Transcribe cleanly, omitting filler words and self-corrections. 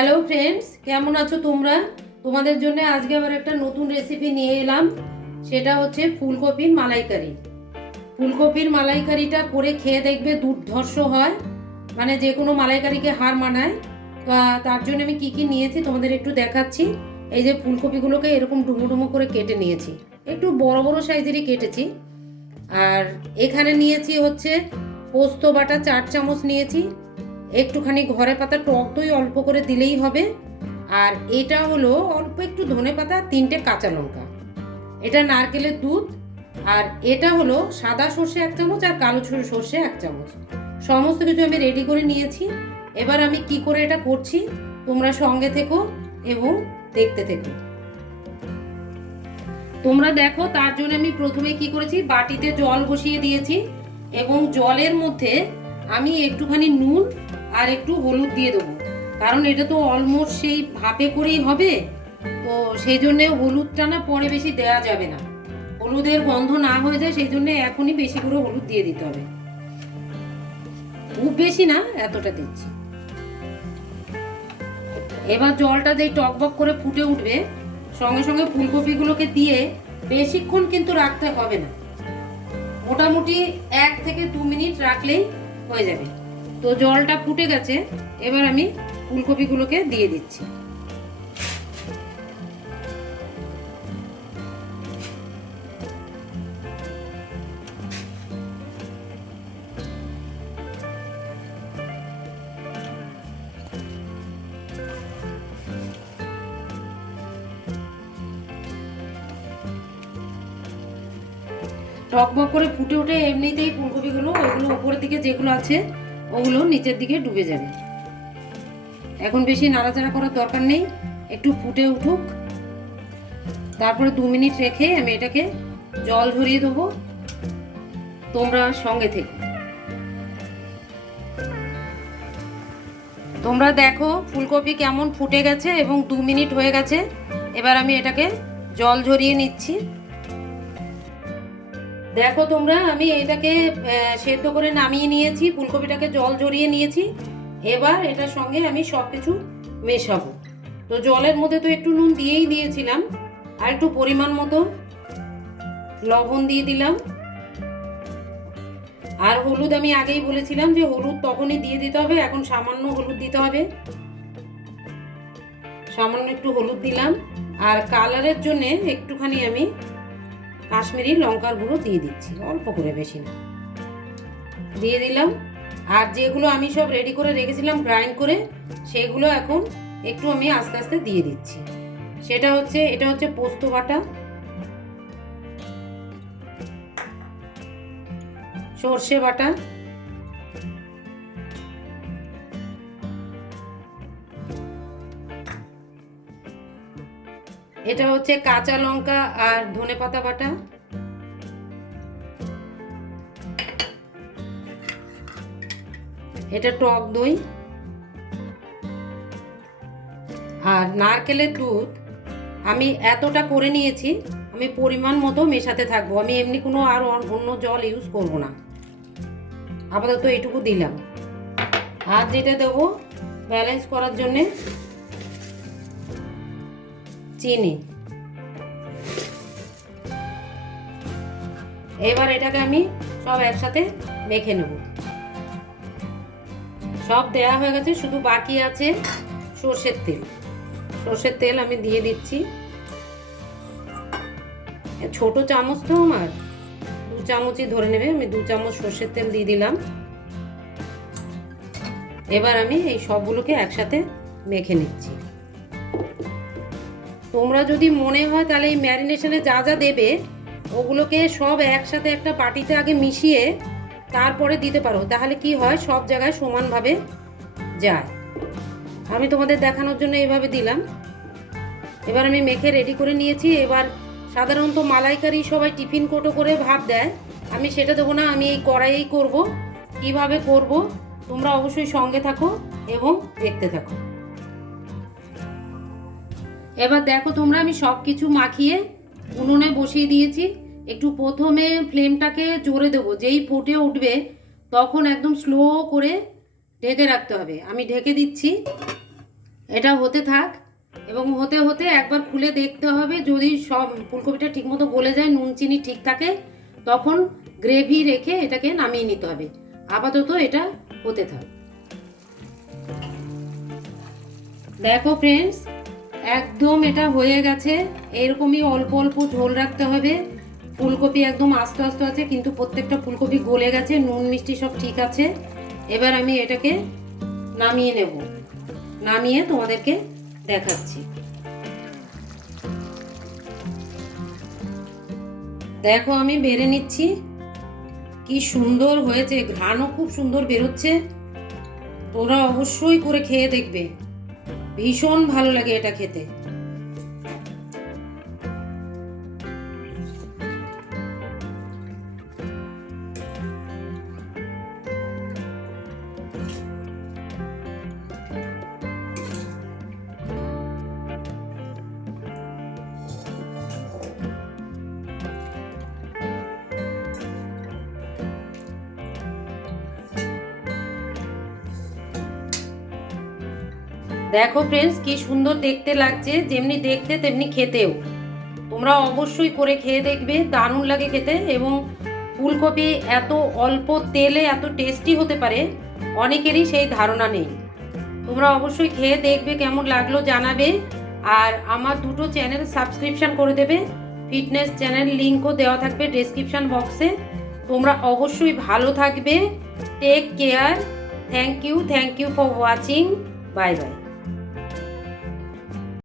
Hello friends, কেমন আছো তোমরা? তোমাদের জন্য আজকে আবার একটা নতুন রেসিপি নিয়ে এলাম। সেটা হচ্ছে ফুলকপির মালাইকারি। ফুলকপির মালাইকারিটা করে খেয়ে দেখবে, দুর্ধর্ষ হয়, মানে যে কোনো মালাইকারিকে হার মানায়। তো তার জন্য আমি কি কি নিয়েছি তোমাদের একটু দেখাচ্ছি। এই যে ফুলকপিগুলোকে এরকম ডুমো ডুমো করে কেটে নিয়েছি, একটু বড় বড় সাইজেরই কেটেছি। আর এখানে নিয়েছি হচ্ছে পোস্ত বাটা 4 চামচ নিয়েছি, একটুখানি ঘরে পাতা টক দই অল্প করে দিলেই হবে। আর এটা হলো অল্প একটু ধনে পাতা, 3টে কাঁচা লঙ্কা। এটা নারকেলের দুধ। আর এটা হলো সাদা সর্ষে 1 চামচ আর কালো সর্ষে 1 চামচ। সমস্ত কিছু আমি রেডি করে নিয়েছি। এবার আমি কি করে এটা করছি তোমরা সঙ্গে থেকো এবং দেখতে থেকো। তোমরা দেখো, তার জন্য আমি প্রথমে কি করেছি, বাটিতে জল বসিয়ে দিয়েছি এবং জলের মধ্যে আমি একটুখানি নুন আর একটু হলুদ দিয়ে দেবো, কারণ এটা তো অলমোস্ট সেই ভাপে করেই হবে। তো সেই জন্যে হলুদটা না পরে বেশি দেওয়া যাবে না, হলুদের গন্ধ না হয়ে যায়, সেই জন্য এখনই বেশি করে হলুদ দিয়ে দিতে হবে। খুব বেশি না, এতটা দিচ্ছি। এবার জলটা যেই টকবক করে ফুটে উঠবে, সঙ্গে সঙ্গে ফুলকপিগুলোকে দিয়ে বেশিক্ষণ কিন্তু রাখতে হবে না, মোটামুটি 1 থেকে 2 মিনিট রাখলেই হয়ে যাবে। তো জলটা ফুটে গেছে, এবার আমি ফুলকপিগুলোকে দিয়ে দিচ্ছি। টকবক করে ফুটে উঠে এমনিতেই ফুলকপিগুলো, ওইগুলো উপরের দিকে যেগুলো আছে ওগুলো নিচের দিকে ডুবে যাবে। এখন বেশি নাড়াচাড়া করার দরকার নেই, একটু ফুটে উঠুক, তারপরে 2 মিনিট রেখে আমি এটাকে জল ঝরিয়ে দেবো। তোমরা সঙ্গে থেকো। তোমরা দেখো ফুলকপি কেমন ফুটে গেছে এবং 2 মিনিট হয়ে গেছে। এবার আমি এটাকে জল ঝরিয়ে নিচ্ছি। দেখো তোমরা, আমি এটাকে সেদ্ধ করে নামিয়ে নিয়েছি, ফুলকপিটাকে জল ঝরিয়ে নিয়েছি। এবার এটার সঙ্গে আমি সব কিছু মেশাবো। তো জলের মধ্যে তো একটু নুন দিয়েই দিয়েছিলাম, আর একটু পরিমাণ মতো লবণ দিয়ে দিলাম। আর হলুদ আমি আগেই বলেছিলাম যে হলুদ তখনই দিয়ে দিতে হবে, এখন সামান্য হলুদ দিতে হবে, সামান্য একটু হলুদ দিলাম। আর কালারের জন্য একটুখানি আমি কাশ্মীরি লঙ্কার গুঁড়ো দিয়ে দিচ্ছি, অল্প করে, বেশি না, দিয়ে দিলাম। আর যেগুলো আমি সব রেডি করে রেখেছিলাম গ্রাইন্ড করে, সেগুলো এখন একটু আমি আস্তে আস্তে দিয়ে দিচ্ছি। এটা হচ্ছে পোস্ত বাটা, সর্ষে বাটা, এটা হচ্ছে কাঁচা লঙ্কা আর ধনেপাতা বাটা, এটা টক দই, আর নারকেলের দুধ আমি এতটা করে নিয়েছি। আমি পরিমাণ মতো মেশাতে থাকবো, আমি এমনি কোনো আর অন্য জল ইউজ করব না, আপাতত এইটুকু দিলাম। আর যেটা দেবো ব্যালেন্স করার জন্যে, চিনি। এবার এটাকে আমি সব একসাথে মেখে নেব। সব দেয়া হয়ে গেছে, শুধু বাকি আছে সর্ষের তেল। সর্ষের তেল আমি দিয়ে দিচ্ছি, ছোট চামচ তো আমার 2 চামচই ধরে নেবে, আমি 2 চামচ সর্ষের তেল দিয়ে দিলাম। এবার আমি এই সবগুলোকে একসাথে মেখে নিচ্ছি। তোমরা যদি মনে হয় তাহলে এই ম্যারিনেশনে যা যা দেবে ওগুলোকে সব একসাথে একটা বাটিতে আগে মিশিয়ে তারপরে দিতে পারো, তাহলে কি হয় সব জায়গায় সমানভাবে যায়। আমি তোমাদের দেখানোর জন্য এইভাবে দিলাম। এবার আমি মেখে রেডি করে নিয়েছি। এবার সাধারণত মালাইকারি সবাই টিফিন কোটো করে ভাপ দেয়, আমি সেটা দেবো না, আমি এই কড়াইয়েই করব। কিভাবে করব তোমরা অবশ্যই সঙ্গে থাকো এবং দেখতে থাকো। এবার দেখো তোমরা, আমি সব কিছু মাখিয়ে উনুনে বসিয়ে দিয়েছি। একটু প্রথমে ফ্লেমটাকে জোরে দেবো, যেই ফুটে উঠবে তখন একদম স্লো করে ঢেকে রাখতে হবে। আমি ঢেকে দিচ্ছি। এটা হতে থাক, এবং হতে হতে একবার খুলে দেখতে হবে, যদি সব ফুলকপিটা ঠিকমতো গলে যায়, নুন চিনি ঠিক থাকে, তখন গ্রেভি রেখে এটাকে নামিয়ে নিতে হবে। আপাতত এটা হতে থাক। দেখো ফ্রেন্ডস, একদম এটা হয়ে গেছে। এরকমই অল্প অল্প ঝোল রাখতে হবে। ফুলকপি একদম আস্তে আস্তে আছে, কিন্তু প্রত্যেকটা ফুলকপি গলে গেছে, নুন মিষ্টি সব ঠিক আছে। এবার আমি এটাকে নামিয়ে নেব, নামিয়ে তোমাদেরকে দেখাচ্ছি। দেখো আমি বেড়ে নিচ্ছি, কি সুন্দর হয়েছে, ঘ্রাণও খুব সুন্দর বেরোচ্ছে। তোমরা অবশ্যই করে খেয়ে দেখবে, ভীষণ ভালো লাগে এটা খেতে। দেখো ফ্রেন্ডস, কি সুন্দর দেখতে লাগছে, যেমনি দেখতে তেমনি খেতেও। তোমরা অবশ্যই করে খেয়ে দেখবে, দারুণ লাগে খেতে। এবং ফুলকপি এত অল্প তেলে এত টেস্টি হতে পারে, অনেকেরই সেই ধারণা নেই। তোমরা অবশ্যই খেয়ে দেখবে, কেমন লাগলো জানাবে। আর আমার দুটো চ্যানেল সাবস্ক্রিপশন করে দেবে, ফিটনেস চ্যানেল লিঙ্কও দেওয়া থাকবে ডেসক্রিপশন বক্সে। তোমরা অবশ্যই ভালো থাকবে। Take care. Thank you for watching. Bye by.